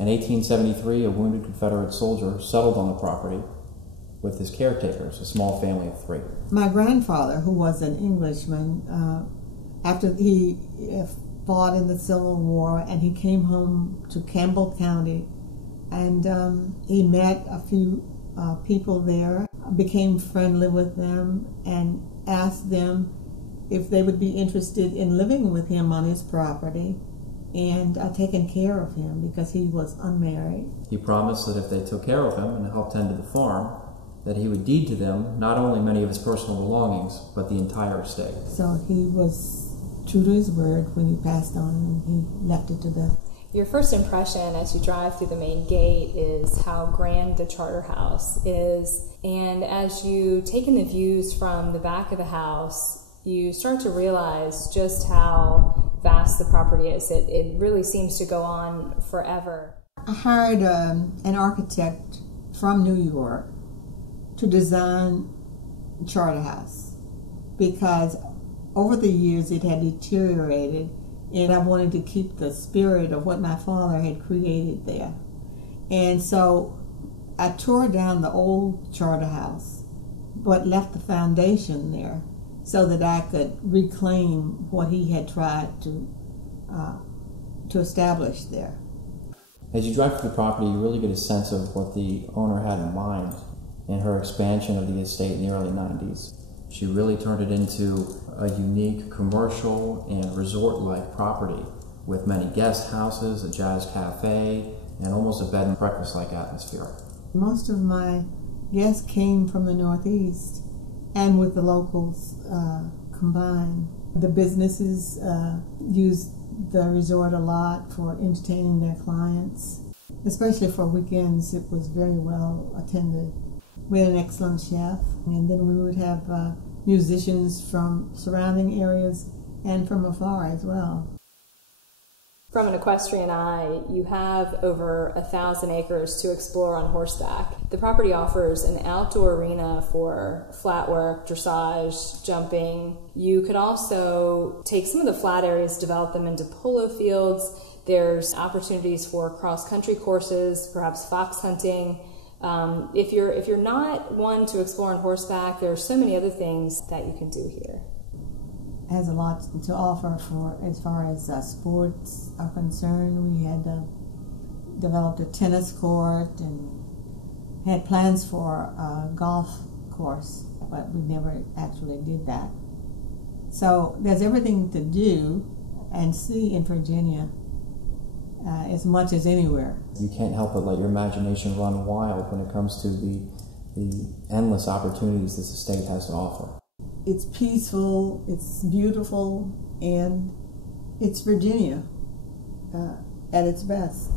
In 1873, a wounded Confederate soldier settled on the property with his caretakers, a small family of 3. My grandfather, who was an Englishman, after he fought in the Civil War, and he came home to Campbell County, and he met a few people there, became friendly with them, and asked them if they would be interested in living with him on his property and taking care of him because he was unmarried. He promised that if they took care of him and helped tend to the farm, that he would deed to them not only many of his personal belongings, but the entire estate. So he was true to his word when he passed on, and he left it to them. Your first impression as you drive through the main gate is how grand the charter house is, and as you take in the views from the back of the house, you start to realize just how vast the property is. It really seems to go on forever. I hired an architect from New York to design Charter House because over the years it had deteriorated, and I wanted to keep the spirit of what my father had created there. And so I tore down the old Charter House but left the foundation there so that I could reclaim what he had tried to establish there. As you drive through the property, you really get a sense of what the owner had in mind in her expansion of the estate in the early 90s. She really turned it into a unique commercial and resort-like property with many guest houses, a jazz cafe, and almost a bed and breakfast-like atmosphere. Most of my guests came from the Northeast, and with the locals combined. The businesses used the resort a lot for entertaining their clients. Especially for weekends, it was very well attended. We had an excellent chef, and then we would have musicians from surrounding areas and from afar as well. From an equestrian eye, you have over 1,000 acres to explore on horseback. The property offers an outdoor arena for flat work, dressage, jumping. You could also take some of the flat areas, develop them into polo fields. There's opportunities for cross-country courses, perhaps fox hunting. If you're not one to explore on horseback, there are so many other things that you can do here. Has a lot to offer for as far as sports are concerned. We had developed a tennis court and had plans for a golf course, but we never actually did that. So there's everything to do and see in Virginia as much as anywhere. You can't help but let your imagination run wild when it comes to the endless opportunities this estate has to offer. It's peaceful, it's beautiful, and it's Virginia at its best.